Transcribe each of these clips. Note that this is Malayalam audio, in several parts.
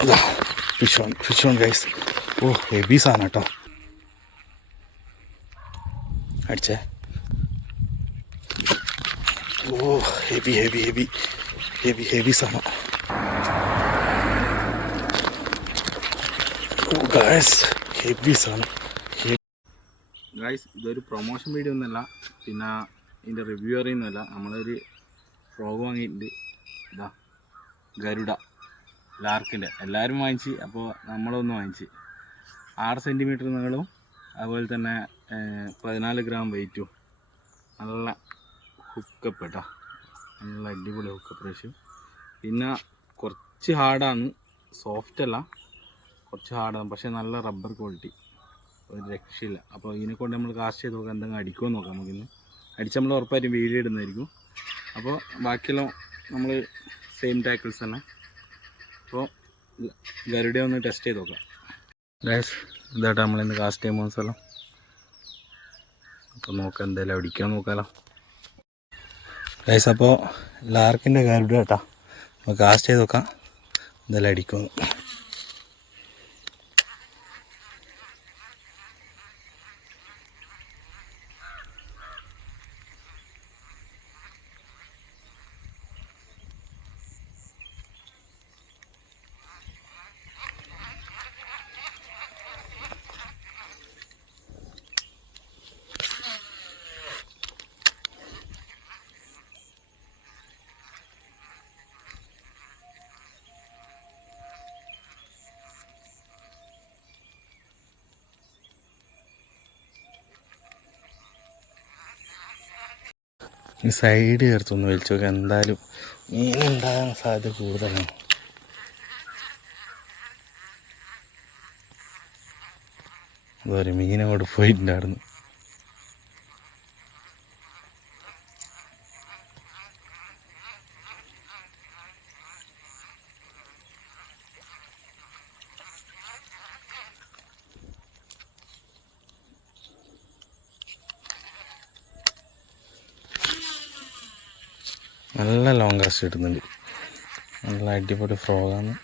Fish on guys. Oh heavy സാധനം കേട്ടോ. അടിച്ചേ. Oh heavy heavy heavy heavy heavy സാധനം. ഓ ഗൈസ് ഹെവി സാധനം. ഗൈസ് ഇതൊരു പ്രൊമോഷൻ വീഡിയോ ഒന്നുമല്ല, പിന്നെ ഇതിൻ്റെ റിവ്യൂ അറിയുന്നതല്ല. നമ്മളൊരു ഫ്രോഗ് വാങ്ങിയിട്ടുണ്ട്. ഇതാ ഗരുഡ ലാർക്കിൻ്റെ. എല്ലാവരും വാങ്ങിച്ച്, അപ്പോൾ നമ്മളൊന്ന് വാങ്ങിച്ച്. 6 സെൻറ്റിമീറ്റർ നീളവും അതുപോലെ തന്നെ 14 ഗ്രാം വെയിറ്റും. നല്ല ഹുക്കപ്പ് കേട്ടോ, നല്ല അടിപൊളി ഹുക്കപ്പ് റേഷ്യോ. പിന്നെ കുറച്ച് ഹാർഡാണ്, സോഫ്റ്റ് അല്ല, കുറച്ച് ഹാർഡാണ്. പക്ഷേ നല്ല റബ്ബർ ക്വാളിറ്റി, ഒരു രക്ഷയില്ല. അപ്പോൾ ഇതിനെക്കൊണ്ട് നമ്മൾ കാസ്റ്റ് ചെയ്ത് നോക്കാം, എന്തെങ്കിലും അടിക്കുമോ നോക്കാം. നമുക്കിന്ന് അടിച്ച് നമ്മൾ ഉറപ്പായിട്ടും വീഡിയോ ഇടുന്നതായിരിക്കും. അപ്പോൾ ബാക്കിയെല്ലാം നമ്മൾ സെയിം ടാക്കിൾസ് തന്നെ. അപ്പോൾ ഗരുഡ ഒന്ന് ടെസ്റ്റ് ചെയ്ത് നോക്കാം ഗൈസ്. ഇതായിട്ട് നമ്മളിന്ന് കാസ്റ്റ് ചെയ്യുമ്പോൾ സ്ഥലം. അപ്പോൾ നോക്കാം എന്തായാലും അടിക്കാൻ നോക്കാമല്ലോ ഗൈസ്. അപ്പോൾ ലാർക്കിൻ്റെ ഗരുഡ കേട്ടോ, അപ്പോൾ കാസ്റ്റ് ചെയ്ത് നോക്കാം എന്തായാലും അടിക്കുമോ. ഈ സൈഡ് ചേർത്തൊന്ന് വലിച്ചു നോക്കാം, എന്തായാലും മീനുണ്ടാകാൻ സാധ്യത കൂടുതലാണ്. അതുപോലെ മീനങ്ങോട്ട് പോയിട്ടുണ്ടായിരുന്നു. നല്ല ലോങ് കാസ്റ്റ് കിട്ടുന്നുണ്ട്, നല്ല അടിപൊളി ഫ്രോഗാണ്.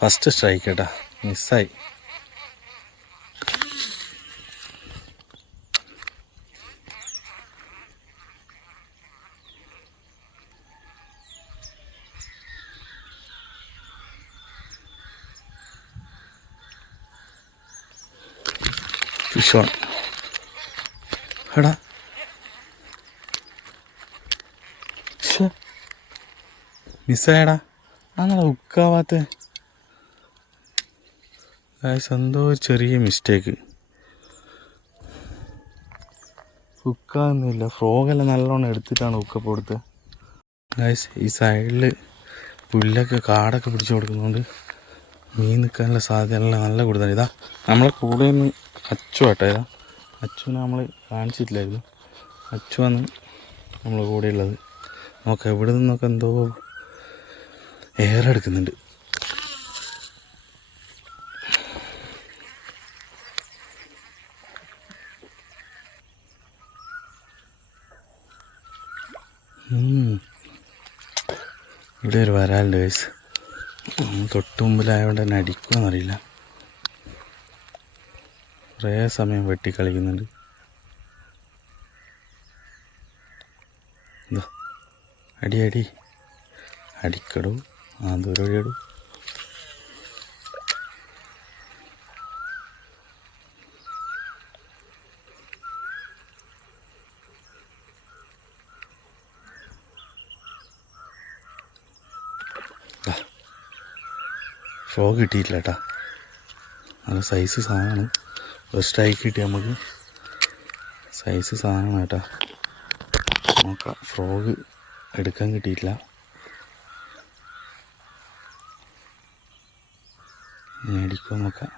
ഫസ്റ്റ് സ്ട്രൈക്ക് കേട്ടാ, മിസ്സായി. ഫിഷ് ഓൺ എടാ, മിസ്സായടാ. അതാണ് ഹുക്കാവാത്ത ഗൈസ്, എന്തോ ഒരു ചെറിയ മിസ്റ്റേക്ക്. ഹുക്കാവുന്നില്ല, ഫ്രോഗെല്ലാം നല്ലോണം എടുത്തിട്ടാണ് ഹുക്കപ്പ് കൊടുത്തത് ഗൈസ്. ഈ സൈഡിൽ പുല്ലൊക്കെ കാടൊക്കെ പിടിച്ചു കൊടുക്കുന്നതുകൊണ്ട് മീൻ നിൽക്കാനുള്ള സാധ്യത നല്ല കൂടുതലാണ്. ഇതാ നമ്മളെ കൂടെ ഒന്ന് അച്ചു ആട്ടോ. ഇതാ അച്ചുവിനെ നമ്മൾ കാണിച്ചിട്ടില്ലായിരുന്നു, അച്ചുവാണ് നമ്മളെ കൂടെ ഉള്ളത്. നോക്കാം, ഇവിടെ നിന്നൊക്കെ എന്തോ എയർ എടുക്കുന്നുണ്ട്. ഇവിടെ ഒരു വരാലുണ്ട് ഗൈസ്, തൊട്ട് മുമ്പിലായതുകൊണ്ട് തന്നെ അടിക്കുമെന്നറിയില്ല. കുറേ സമയം വെട്ടിക്കളിക്കുന്നുണ്ട്. എന്താ അടി അടി അടിക്കടൂ, ദൂരം ഒഴിയടൂ. ഫ്രോഗ് കിട്ടിയിട്ടില്ല കേട്ടോ, നല്ല സൈസ് സാധനമാണ്. ഒരു സ്ട്രൈക്ക് കിട്ടി നമുക്ക്, സൈസ് സാധനമാണ് കേട്ടോ. നോക്കാം, ഫ്രോഗ് എടുക്കാൻ കിട്ടിയിട്ടില്ല. അടിക്കുമോ നോക്കാം.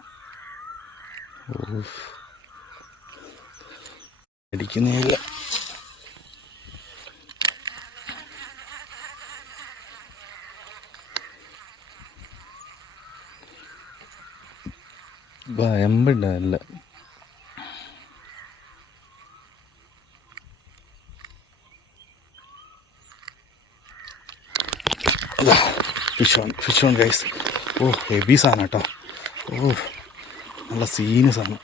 അടിക്കുന്നില്ല. എമ്പുണ്ട് നല്ല. Fish on guys. Oh heavy സാധനം കേട്ടോ. ഓ നല്ല സീന് സാധനം.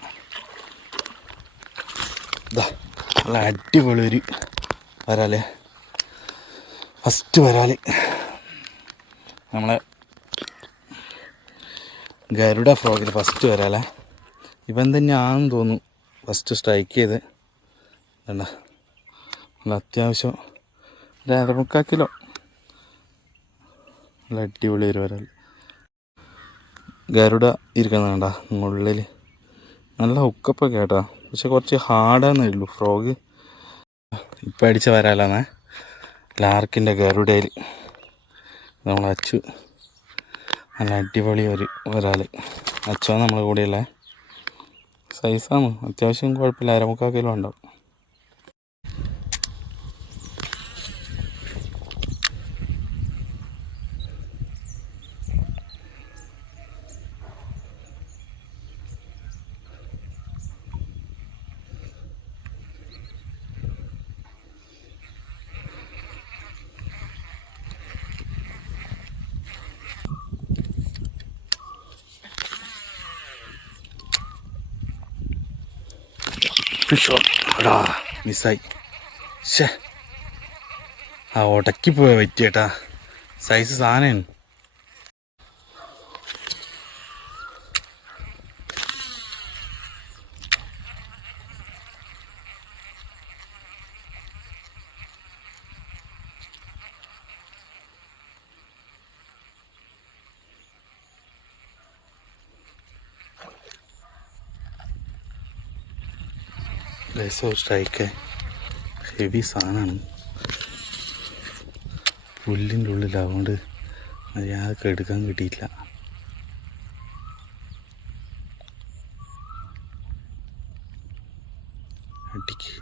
ഇതാ നല്ല അടിപൊളി ഒരു വരാല്. ഫസ്റ്റ് വരാല് നമ്മളെ ഗരുഡ ഫ്രോഗിൽ ഫസ്റ്റ് വരാലേ. ഇവൻ തന്നെയാണെന്ന് തോന്നുന്നു ഫസ്റ്റ് സ്ട്രൈക്ക് ചെയ്ത്. വേണ്ട നല്ല അത്യാവശ്യം 1.25 കിലോ നല്ല അടിപൊളി ഒരു വരാൽ. ഗരുഡ ഇരിക്കുന്നത് വേണ്ട മുള്ളിൽ നല്ല ഹുക്കപ്പൊക്കെ കേട്ടോ. പക്ഷെ കുറച്ച് ഹാർഡാന്നേ ഉള്ളൂ ഫ്രോഗ്. ഇപ്പം അടിച്ച വരാലാന്നേ ലാർക്കിൻ്റെ ഗരുഡയിൽ നമ്മൾ അച്ചു. നല്ല അടിപൊളി ഒരു വരാൽ. അച്ചോ നമ്മളെ കൂടെയുള്ള സൈസാണ്. അത്യാവശ്യം കുഴപ്പമില്ല. 1.25 കിലോ ഉണ്ടാവും. Fish on. എടാ മിസ്സായി. ശേ ആ ഉടക്കി പോയ പറ്റിയേട്ടാ. സൈസ് സാധനമാണ്. ലേസോ സ്ട്രൈക്ക് ഹെവി സാധനമാണ്. പുല്ലിൻ്റെ ഉള്ളിൽ അതുകൊണ്ട് മര്യാദക്ക് എടുക്കാൻ കിട്ടിയിട്ടില്ല. അടിക്ക്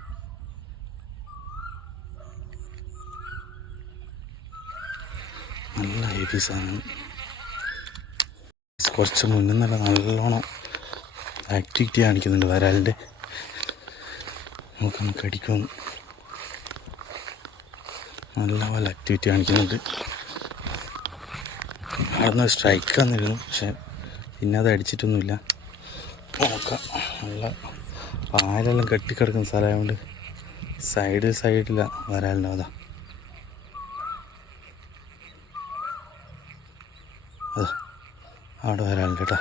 നല്ല ഹെവി സാധനം. കുറച്ച് മുന്നേ നല്ല നല്ലോണം ആക്ടിവിറ്റി കാണിക്കുന്നുണ്ട് വരാലിൻ്റെ. നമുക്ക് അടിക്കുമെന്ന് നല്ല പോലെ ആക്ടിവിറ്റി കാണിക്കുന്നുണ്ട്. അവിടുന്ന് സ്ട്രൈക്ക് വന്നിരുന്നു പക്ഷെ പിന്നെ അത് അടിച്ചിട്ടൊന്നുമില്ല. നോക്കാം. നല്ല പാലെല്ലാം കെട്ടിക്കിടക്കുന്ന സ്ഥലമായതുകൊണ്ട് സൈഡില്ല വരാലുണ്ടോ. അതാ അവിടെ വരാലുണ്ട് കേട്ടോ.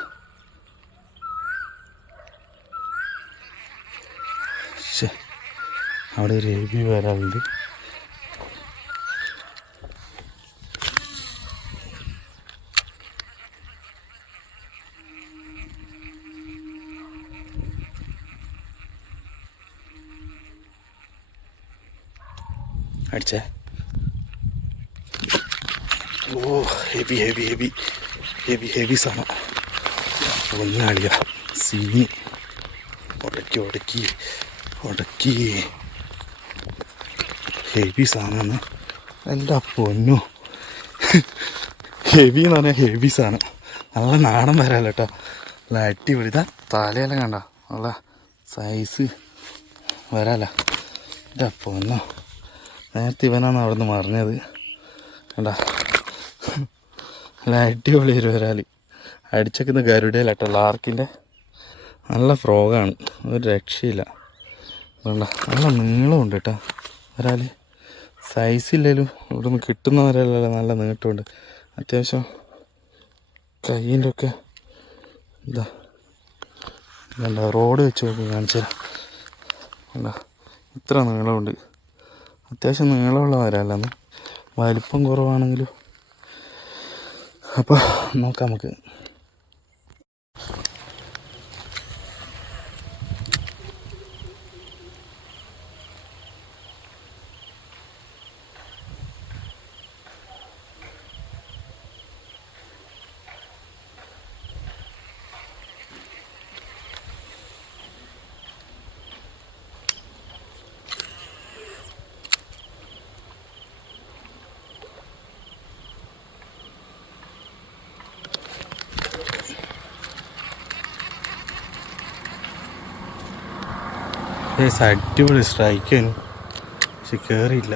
ശേ അവിടെ ഒരു ഹെവി വരാലുണ്ട്. അടിച്ചേ. Oh heavy heavy heavy heavy heavy സാധനം. ഒന്നാളിയ സീനി ഉടക്കി ഉടക്കി ഉടക്കി ഹെവി സാധനമാണ്. എൻ്റെ പൊന്നു ഹെവി എന്ന് പറഞ്ഞാൽ ഹെവി സാധനം. നല്ല നാടൻ വരാലോ കേട്ടോ. നല്ല അടിപൊളി. ഇതാ തലയെല്ലാം കണ്ട നല്ല സൈസ് വരാല. എൻ്റെ പൊന്നോ നേരത്തെ ഇവനാണ് അവിടെ നിന്ന് മറിഞ്ഞത് കണ്ടാ. നല്ല അടിപൊളി ഒരു വരാൽ. അടിച്ചേക്കുന്ന ഗരുഡയിലാട്ടോ ലാർക്കിൻ്റെ. നല്ല ഫ്രോഗാണ്, ഒരു രക്ഷയില്ല. വേണ്ട നല്ല നീളമുണ്ട് കേട്ടോ വരാൽ. സൈസില്ലെങ്കിലും ഇവിടെ നിന്ന് കിട്ടുന്ന വരാലല്ല നല്ല നീട്ടമുണ്ട്. അത്യാവശ്യം കയ്യിൻ്റെ ഒക്കെ ഇതാ വേണ്ട റോഡ് വെച്ച് നോക്കി കാണിച്ചു തരാം. വേണ്ട ഇത്ര നീളമുണ്ട്. അത്യാവശ്യം നീളമുള്ള വരാലാണ്. വലിപ്പം കുറവാണെങ്കിലും. അപ്പോൾ നോക്കാം നമുക്ക്. അടിപൊളി സ്ട്രൈക്കാണ്, പക്ഷെ കയറിയില്ല.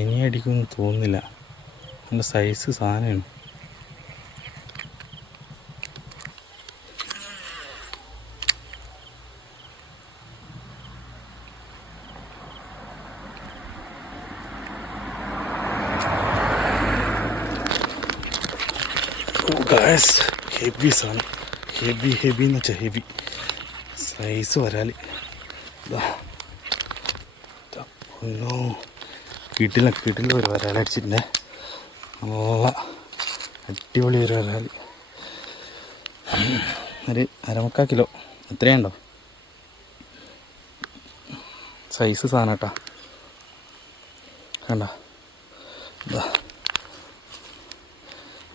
ഇനി അടിക്കുമെന്ന് തോന്നുന്നില്ല, നല്ല സൈസ് സാധനമാണ്. ഹെവി സാധനം, ഹെവി എന്ന് വെച്ചാൽ ഹെവി സൈസ് വരാല്. കിട്ടില്ല ഒരു വരാലടിച്ചിട്ടുണ്ടേ, നല്ല അടിപൊളി ഒരു വരാൽ. ഒരു 1/4 കിലോ എത്രയുണ്ടോ സൈസ് സാധനം കേട്ടോ. കണ്ട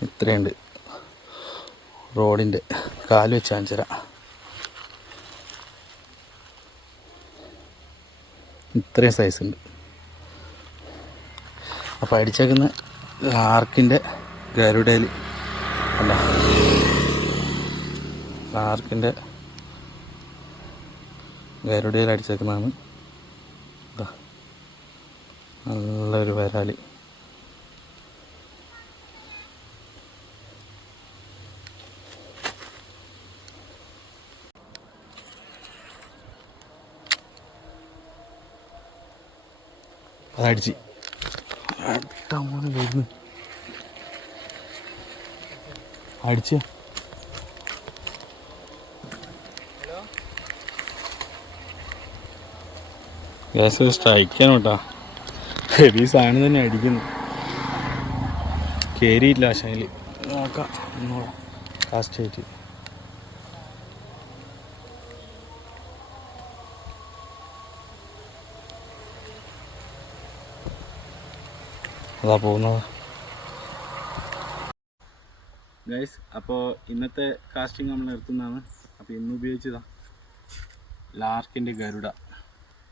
ഇത്രയുണ്ട്, റോഡിൻ്റെ കാല് വെച്ച് കാണിച്ചര. ഇത്രയും സൈസ് ഉണ്ട്. അപ്പോൾ അടിച്ചേക്കുന്ന ലാർക്കിൻ്റെ ഗരുഡയിൽ അല്ല, ലാർക്കിൻ്റെ ഗരുഡയിൽ അടിച്ചേക്കുന്നതാണ്. നല്ലൊരു വരാൽ. അതടിച്ച് വരുന്നു, അടിച്ച് ഗ്യാസ് സ്ട്രൈക്കാണ് കേട്ടോ. ഹെവി സാധനം തന്നെ അടിക്കുന്നു, കയറിയില്ല. പക്ഷേ അതിൽ നോക്കാം കാസ്റ്റ് ആയിട്ട്. അതാ പോകുന്നത് ഗൈസ്. അപ്പോൾ ഇന്നത്തെ കാസ്റ്റിംഗ് നമ്മൾ നിർത്തുന്നതാണ്. അപ്പോൾ ഇന്ന് ഉപയോഗിച്ചതാ ലാർക്കിൻ്റെ ഗരുഡ.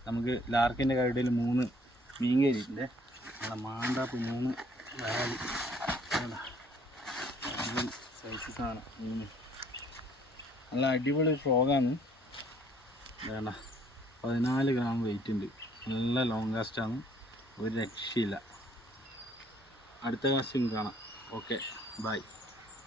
നമുക്ക് ലാർക്കിൻ്റെ ഗരുഡയിൽ 3 മീൻ കയറിയിട്ടുണ്ട്. നമ്മുടെ മാണ്ടാപ്പ് 3 വരാൽ സൈസ് സാധനം മീൻ. നല്ല അടിപൊളി ഫ്രോഗാണ്. വേണ്ട 14 ഗ്രാം വെയിറ്റ് ഉണ്ട്. നല്ല ലോങ് കാസ്റ്റാണ്, ഒരു രക്ഷയില്ല. അടുത്ത കാസ്റ്റിംഗ് കാണാം. Okay, by.